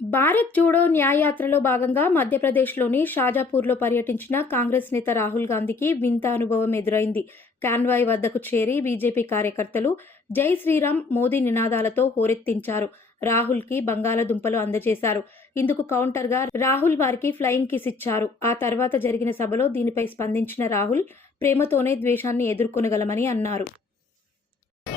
భారత్ జోడో న్యాయయాత్రలో భాగంగా మధ్యప్రదేశ్లోని షాజాపూర్లో పర్యటించిన కాంగ్రెస్ నేత రాహుల్ గాంధీకి వింత అనుభవం ఎదురైంది. కాన్వాయ్ వద్దకు చేరి బీజేపీ కార్యకర్తలు జై శ్రీరామ్ మోదీ నినాదాలతో హోరెత్తించారు. రాహుల్కి బంగాళదుంపలు అందజేశారు. ఇందుకు కౌంటర్గా రాహుల్ వారికి ఫ్లయింగ్ కిస్ ఇచ్చారు. ఆ తర్వాత జరిగిన సభలో దీనిపై స్పందించిన రాహుల్ ప్రేమతోనే ద్వేషాన్ని ఎదుర్కొనగలమని అన్నారు.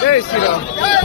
जय श्री राम